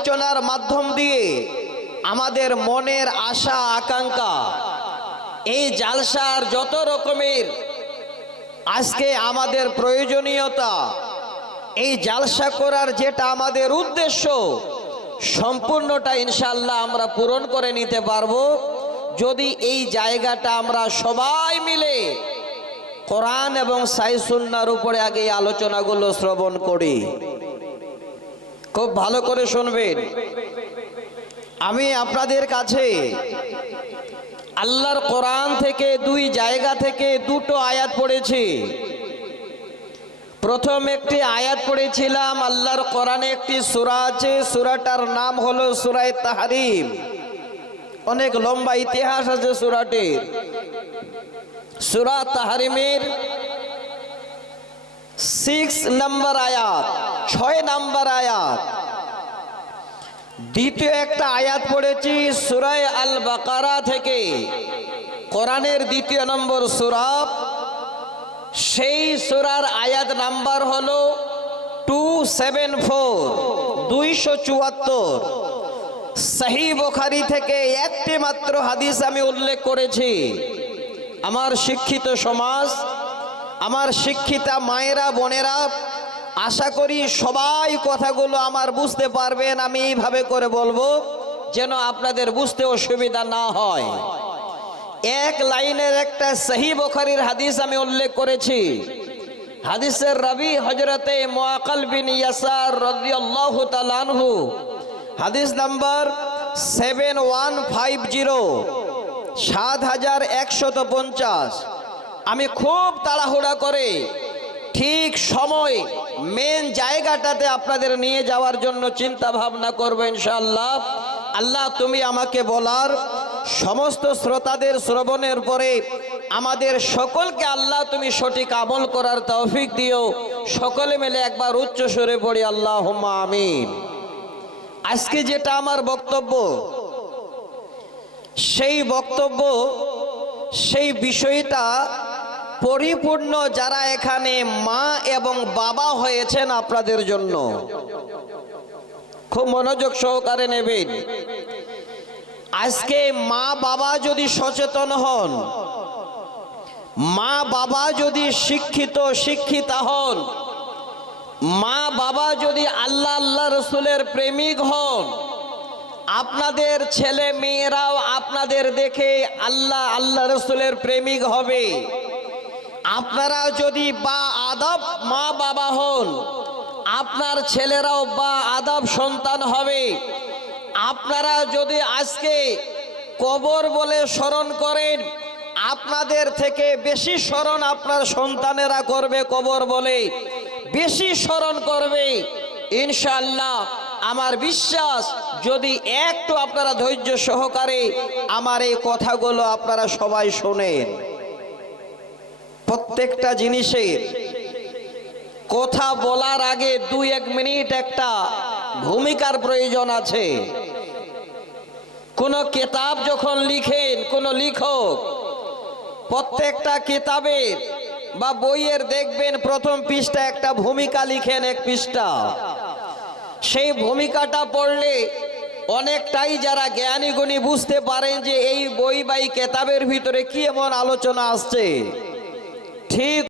আলোচনার মাধ্যম দিয়ে আমাদের মনের আশা আকাঙ্ক্ষা, এই জালসার যত রকমের আজকে আমাদের প্রয়োজনীয়তা, এই জালসা করার যেটা আমাদের উদ্দেশ্য, সম্পূর্ণটা ইনশাআল্লাহ আমরা পূরণ করে নিতে পারবো যদি এই জায়গাটা আমরা সবাই মিলে কোরআন এবং সহিহ সুন্নাহর উপরে আগে এই আলোচনাগুলো শ্রবণ করি। খুব ভালো করে শুনবেন। আমি আপনাদের কাছে আল্লাহর কোরআন থেকে দুই জায়গা থেকে দুটো আয়াত পড়েছি। প্রথম একটি আয়াত পড়েছিলাম, আল্লাহর কোরআনে একটি সূরা আছে, সূরাটার নাম হলো সূরা তাহরিম। অনেক লম্বা ইতিহাস আছে সূরাটির। সূরা তাহরিমের 6 নম্বর আয়াত, 6 নম্বর আয়াত। দ্বিতীয় একটা আয়াত পড়েছি সূরা আল বাকারা থেকে, কোরআনের দ্বিতীয় নম্বর সূরা। সেই সূরার আয়াত নাম্বার হলো 274, 274। সহিহ বুখারী থেকে একটি মাত্র হাদিস আমি উল্লেখ করেছি। আমার শিক্ষিত সমাজ, আমার শিক্ষিতা মায়েরা বোনেরা, আশা করি সবাই কথাগুলো আমার বুঝতে পারবেন। আমি এইভাবে করে বলবো যেন আপনাদের বুঝতে অসুবিধা না হয়। এক লাইনের একটা সহিহ বুখারীর হাদিস আমি উল্লেখ করেছি। হাদিসের রাবি হযরতে মুআক্কিল বিন ইয়াসার রাদিয়াল্লাহু তাআলা আনহু, হাদিস নাম্বার 7150, 7150। আমি খুব তাড়াহুড়া করে ঠিক সময় মেন জায়গাটাতে আপনাদের নিয়ে যাওয়ার জন্য চিন্তা ভাবনা করবো ইনশাআল্লাহ। আল্লাহ তুমি আমাকে বলার, সমস্ত শ্রোতাদের শ্রবণের পরে আমাদের সকলকে আল্লাহ তুমি সঠিক আমল করার তৌফিক দিও। সকলে মিলে একবার উচ্চ সুরে পড়ি আল্লাহুম্মা আমিন। আজকে যেটা আমার বক্তব্য, সেই বক্তব্য, সেই বিষয়টা পরিপূর্ণ যারা এখানে মা এবং বাবা হয়েছেন আপনাদের জন্য। খুব মনোযোগ সহকারে নেবেন। আজকে মা বাবা যদি সচেতন হন, মা বাবা যদি শিক্ষিতা হন, মা বাবা যদি আল্লাহ আল্লাহ রসুলের প্রেমিক হন, আপনাদের ছেলে মেয়েরাও আপনাদের দেখে আল্লাহ আল্লাহ রসুলের প্রেমিক হবে। আপনারা যদি বা আদব মা বাবা হন, আপনার ছেলেরাও বা আদব সন্তান হবে। আপনারা যদি আজকে কবর বলে স্মরণ করেন, আপনাদের থেকে বেশি স্মরণ আপনার সন্তানেরা করবে। কবর বলে বেশি স্মরণ করবে ইনশাআল্লাহ। আমার বিশ্বাস, যদি একটু আপনারা ধৈর্য সহকারে আমার এই কথাগুলো আপনারা সবাই শোনেন, প্রত্যেকটা জিনিসের কথা বলার আগে 2-1 মিনিট একটা ভূমিকার প্রয়োজন আছে। কোন কিতাব যখন লিখেন, কোন লেখক প্রত্যেকটা কিতাবের বা বইয়ের দেখবেন প্রথম পৃষ্ঠা একটা ভূমিকা লিখেন, 1 পৃষ্ঠা। সেই ভূমিকাটা পড়লে অনেকটাই যারা জ্ঞানী গুণী বুঝতে পারেন যে এই বই বা এই কিতাবের ভিতরে কি এমন আলোচনা আসছে। ঠিক